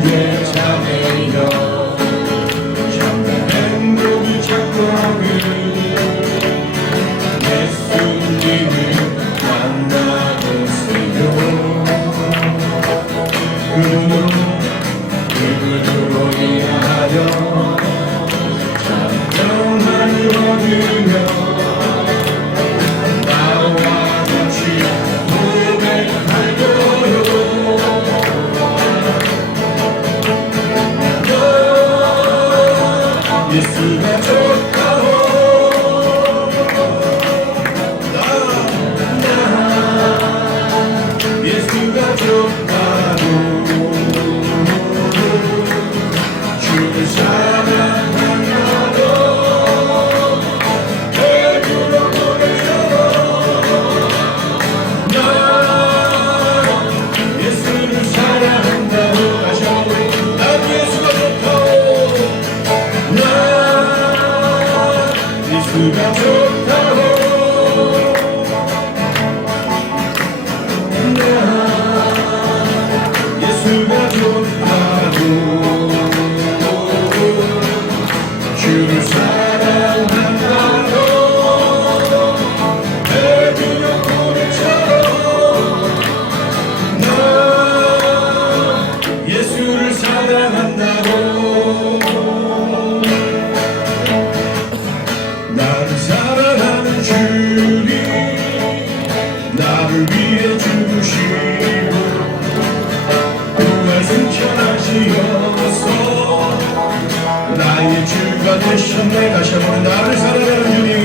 yeah. 사랑하는 주님 나를 위해 죽으시고 그가 승천하시어서. 나의 주가 되신 내가 샤브 나를 사랑하는 주님.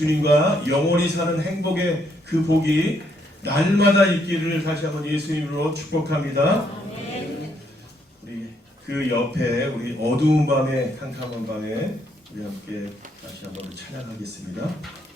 주님과 영원히 사는 행복의 그 복이 날마다 있기를 다시 한번 예수님으로 축복합니다. 그 옆에 우리 어두운 밤에 캄캄한 밤에 우리 함께 다시 한번 더 찬양하겠습니다.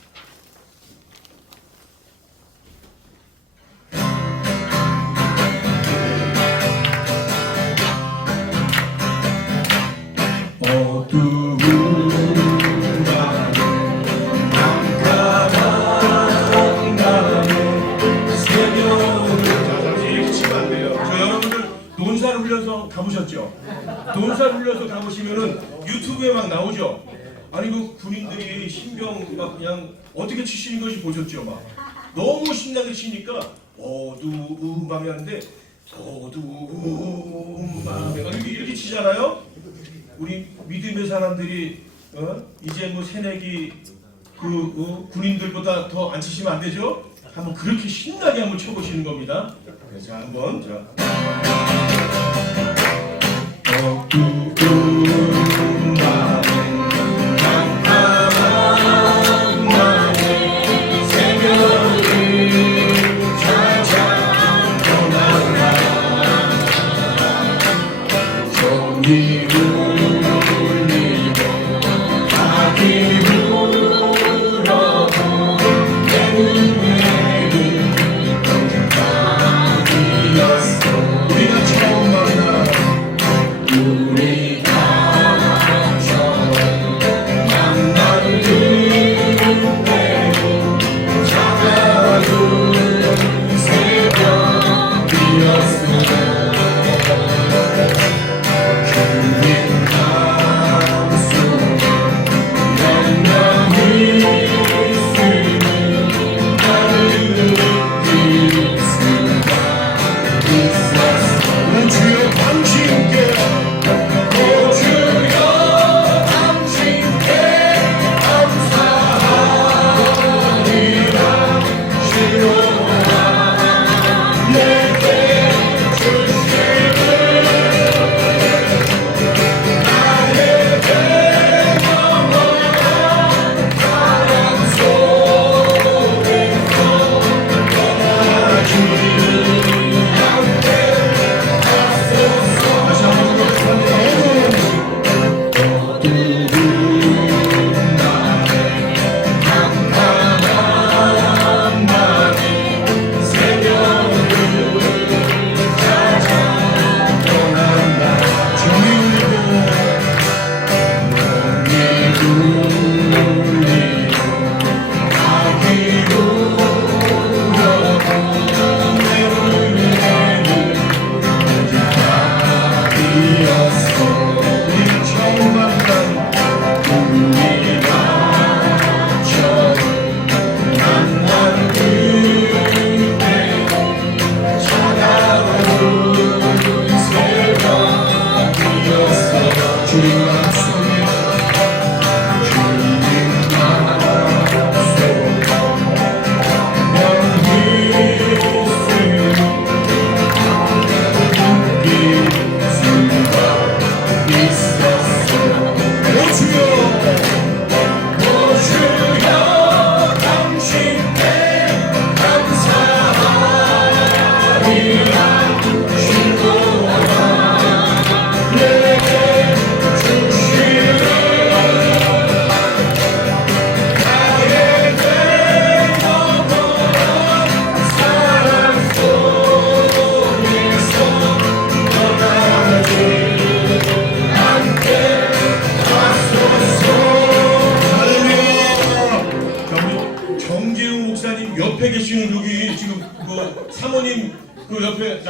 훈련소 가보시면은 유튜브에 막 나오죠? 아니 그 군인들이 신병 막 그냥 어떻게 치시는 것이 보셨죠? 막 너무 신나게 치니까 어두운 밤이 하는데 막 이렇게, 이렇게 치잖아요? 우리 믿음의 사람들이 어? 이제 뭐 새내기 그 어? 군인들보다 더 안 치시면 안 되죠? 한번 그렇게 신나게 한번 쳐보시는 겁니다. 자 한번 자. 있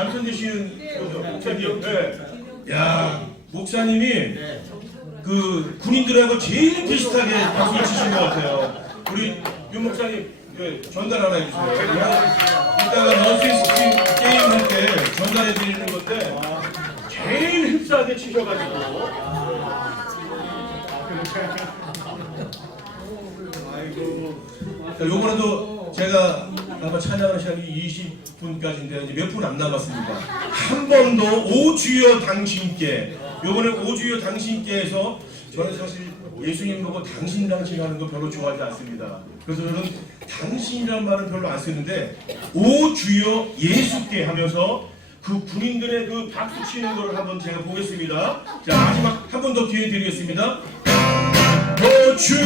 옆에 남편 되시는 거죠? 목사님 네. 야 목사님이 그 군인들하고 제일 비슷하게 박수를 치신 것 같아요. 우리 윤 목사님 네, 전달 하나 해주세요. 이따가 너스이스 게임 할 때 전달해 드리는 건데 제일 흡사하게 치셔가지고. 자, 요번에도 제가 아마 찬양하는 시간이 20분까지인데 이제 몇 분 안 남았습니다. 한 번 더 오주여 당신께 요번에 오주여 당신께에서 저는 사실 예수님 보고 당신 당신 하는 거 별로 좋아하지 않습니다. 그래서 저는 당신이라는 말은 별로 안 쓰는데 오주여 예수께 하면서 그 군인들의 그 박수 치는 걸 한번 제가 보겠습니다. 자 마지막 한 번 더 기회 드리겠습니다. 오 주여